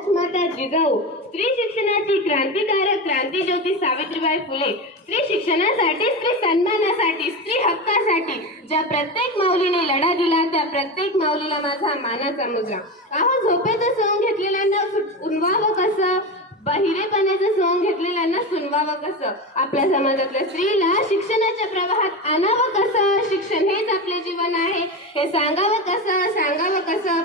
राजमाता जिजाऊ, स्त्री शिक्षणाची क्रांतिकारक क्रांतिज्योती सावित्रीबाई फुले, स्त्री शिक्षणासाठी, स्त्री सन्मानासाठी, स्त्री हक्कासाठी ज्या प्रत्येक माऊलीने लढा दिला त्या प्रत्येक माऊलीला माझा मानाचा मुजरा. अहो, झोपेचं सोंग घेतलेल्यांना उन्वावं कसं, बहिरेपणाचं सोंग घेतलेल्यांना सुनवावं कसं, आपल्या समाजातल्या स्त्रीला शिक्षणाच्या प्रवाहात आणावं कसं, शिक्षण हेच आपले जीवन आहे हे सांगावं कसं,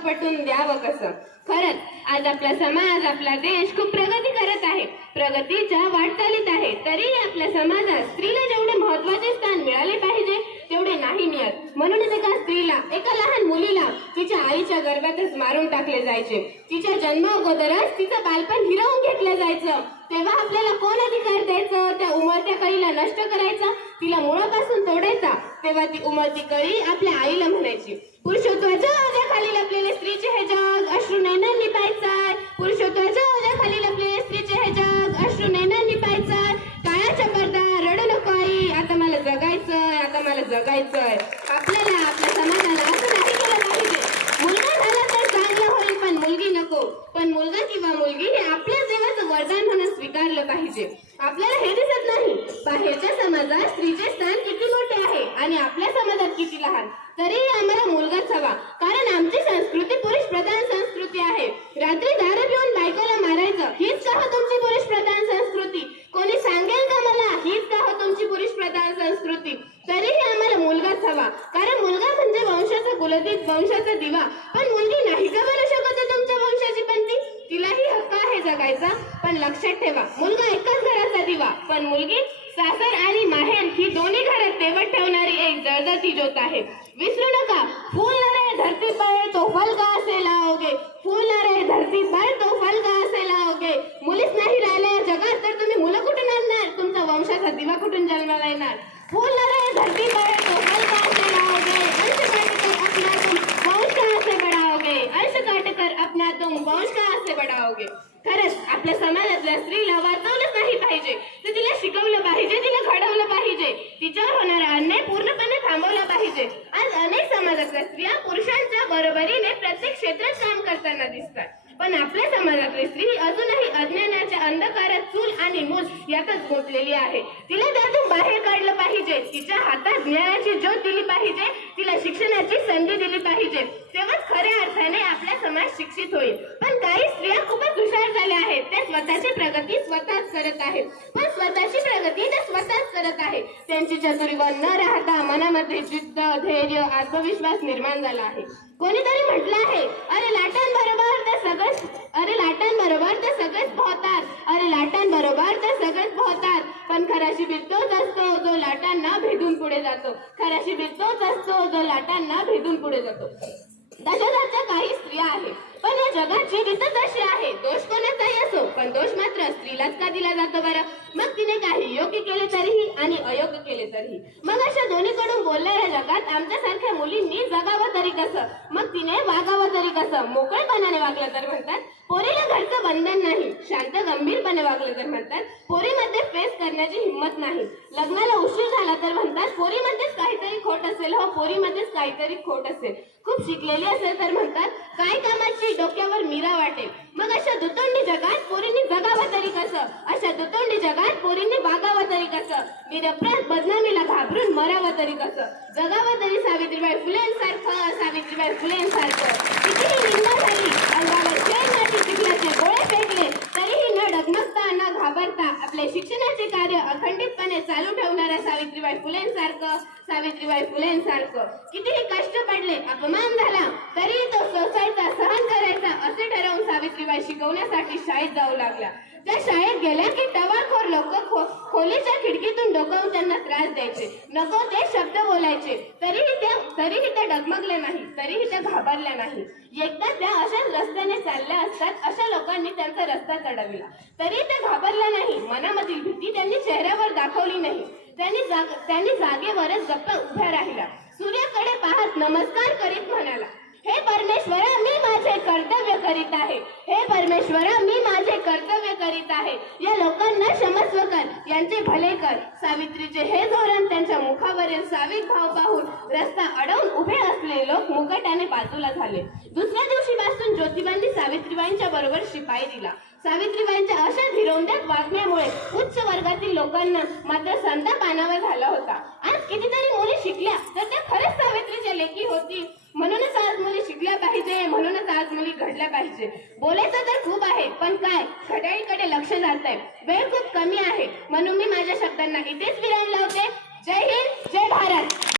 पटवून द्यावं कसं. खरंच आज आपला समाज, आपला देश खूप प्रगती करत आहे, प्रगतीच्या वाटचालीत आहे. तरी आपल्या समाजात स्त्रीला जेवढे महत्वाचे स्थान मिळाले पाहिजे तेवढे नाही मिळत. म्हणूनच एका स्त्रीला, एका लहान मुलीला तिच्या आईच्या गर्भातच मारून टाकले जायचे. तिच्या जन्मा अगोदरच तिचं बालपण हिरावून घेतलं जायचं. तेव्हा आपल्याला कोण अधिकार द्यायचं त्या उमळत्या कळीला नष्ट करायचा, तिला मुळापासून तोडायचा. तेव्हा ती उमळती कळी आपल्या आईला म्हणायची, पुरुषत्वाच्या ओझ्याखाली लपलेले स्त्रीचे हे जग अश्रू नयनांनी पाहायचाय, पुरुषत्वाच्या ओझ्याखाली लपलेले स्त्रीचे हे जग अश्रू नयनांनी पाहायचाय. काळाच्या पडदा, रडू नको आई, आता मला जगायचंय, आता मला जगायचंय. आपल्याला, आपल्या समाजाला असं नाही केलं पाहिजे. मुलगा झाला तर चांगलं होईल, पण मुलगी नको. पण मुलगा किंवा मुलगी हे आपल्या देवाचं वरदान म्हणून स्वीकारलं पाहिजे. आपल्याला हे दिसत नाही बाहेरच्या समाजात स्त्रीचे स्थान किती मोठे आहे आणि आपल्या समाजात किती लहान. तरीही आम्हाला मुलगाच हवा, कारण आमची संस्कृती पुरुष प्रधान संस्कृती आहे. रात्री दारू पिऊन बायकोला मारायचं हीच का हो तुमची पुरुष प्रधान संस्कृती? कोणी सांगेल का मला हीच का हो तुमची पुरुष प्रधान संस्कृती? तरीही आम्हाला मुलगाच हवा, कारण मुलगा म्हणजे वंशाचा कुलदीप, वंशाचा दिवा. पण मुलगी नाही का बनू शकत तुमच्या वंशाची पंथी? तिलाही हक्क आहे जगायचा, पण लक्षात ठेवा मुलगा एकाच घराचा दिवा, पण मुलगी सासर आणि माहेर ही दोन्ही घरात तेवत ठेवणारी एक जळजळती ज्योत आहे. विसरू नका, फूल न रहे धरती पर तो फल कहां से लाओगे, फूल न रहे धरती पर तो फल कहां से लाओगे. मुलीच नाही राहिल्या या जगात तर तुम्ही मुलं कुठून आणणार, तुमचा वंशाचा दिवा कुठून जन्माला येणार. फूल न रहे धरती पर तो फल कहां से लाओगे, अंश काटकर अपना तुम वंश कहां से बढ़ाओगे, अंश काटकर अपना तुम वंश कहां से बढ़ाओगे. खरंच आपल्या समाजातल्या स्त्रीला वाचवलंच नाही पाहिजे, तर तिला शिकवलं पाहिजे, तिला घडवलं पाहिजे, तिच्यावर होणारा अन्याय पूर्णपणे थांबवला पाहिजे. आज अनेक समाजातल्या स्त्रिया पुरुषांच्या बरोबरीने प्रत्येक क्षेत्रात काम करताना दिसतात, पण आपल्या समाजातली स्त्री अजूनही अज्ञानाच्या अंधकारात चूल आणि मूल यातच गुंतलेली आहे. तिला त्यातून बाहेर काढलं पाहिजे, तिच्या हातात ज्ञानाची ज्योत दिली पाहिजे, तिला शिक्षणाची संधी दिली पाहिजे, तेव्हाच खऱ्या अर्थाने आपला समाज शिक्षित होईल. पण काही स्त्रिया खूपच हुशार झाल्या आहेत, त्या स्वतःची प्रगती स्वतःच करत आहेत, पण स्वतःची प्रगती त्या स्वतःच करत आहेत. त्यांची चतुरीवर न राहता मनामध्ये जिद्द, धैर्य, आत्मविश्वास निर्माण झाला आहे. कोणीतरी म्हटलं आहे, अरे लाटांबरोबर ते सगळेच पोहतात, अरे लाटांबरोबर ते सगळेच पोहतात. पण खरा शिबीर तोच असतो जो लाटांना भेदून पुढे जातो, खरा शिबीर तोच असतो जो लाटांना भेदून पुढे जातो. तशाच काही स्त्रिया आहेत, पण या जगाची रीतच अशी आहे. दोष कोणाचाही असो, पण दोष मात्र स्त्रीलाच का दिला जातो बरं? मग तिने काही योग्य केले तरीही आणि अयोग्य केले तरीही. मग अशा दोन्हीकडून बोलणाऱ्या जगात आमच्यासारख्या मुलींनी जगावं तरी कसं, मग तिने वागावं तरी कसं? मोकळेपणाने वागलं तर म्हणतात पोरीला घरचं बंधन नाही, शांत गंभीरपणे वागलं तर म्हणतात पोरीमध्ये फेस करण्याची हिंमत नाही, लग्नाला उशीर झाला तर म्हणतात पोरीमध्येच काहीतरी खोट असेल, हो पोरीमध्येच काहीतरी खोट असेल, खूप शिकलेली असेल तर म्हणतात काय कामाची डोक्यावर मीरा वाटेल. मग अशा दुतोंडी जगात पोरींनी जगावं तरी कसं, अशा दुतोंडी जगात पोरींनी वागावं तरी कसं, निरपराध बदनामीला घाबरून मरावं तरी कसं, जगावं तरी सावित्रीबाई फुलेंसारखं, सावित्रीबाई फुलेंसारखं. कितीही निंदा झाली, अंगावर शेण माती चिखलाचे गोळे फेकले तरीही न डगमगता न घाबरता आपले शिक्षणाचे कार्य अखंडितपणे चालू ठेवणाऱ्या सावित्रीबाई फुलेंसारखं, सावित्रीबाई फुलेंसारखं. कितीही कष्ट पडले, अपमान झाला तरी तो सोसायचा, सहन करायचा असे ठरवून सावित्रीबाई शिकवण्यासाठी शाळेत जाऊ लागल्या. त्या शाळेत गेल्या की टवाळखोर लोक खोलीच्या खिडकीतून डोकावून त्यांना त्रास द्यायचे, नको ते शब्द बोलायचे, तरीही त्या डगमगल्या नाही, तरीही त्या घाबरल्या नाही. एकदा त्या अशाच रस्त्याने चालल्या असतात, अशा लोकांनी त्यांचा रस्ता चढविला तरी त्या घाबरल्या नाही, मनामधील भीती त्यांनी चेहऱ्यावर दाखवली नाही. त्यांनी जागेवरच गप्प उभ्या राहिला. सूर्याकडे पाहत नमस्कार करीत म्हणाला, हे परमेश्वरा मी माझे कर्तव्य करीत आहे, हे परमेश्वरा मी माझे कर्तव्य करीत आहे. आहे. या लोकांना क्षमस्व कर, यांचे भले कर. सावित्रीचे हे धोरण त्यांच्या मुखावरील सावित भाव पाहून रस्ता अडवून उभे असलेले लोक मुकाट्याने बाजूला झाले. दुसऱ्या दिवशीपासून ज्योतिबांनी सावित्रीबाईंच्या बरोबर शिपाई दिला. सावित्रीबाईंच्या अशा धीरवंदक वागण्यामुळे उच्च वर्गातील लोकांना मात्र संताप अनावर झाला होता. आज कितीतरी मुली शिकल्या तर त्या खरंच सावित्रीच्या लेकी होती. म्हणूनच आज मुली शिकल्या पाहिजे, म्हणूनच आज मुली घडल्या पाहिजे. बोलायचं तर खूप आहे, पण काय घड्याळीकडे लक्ष जात आहे. वेळ खूप कमी आहे, म्हणून मी माझ्या शब्दांना इथेच विराम लावते. जय हिंद, जय भारत.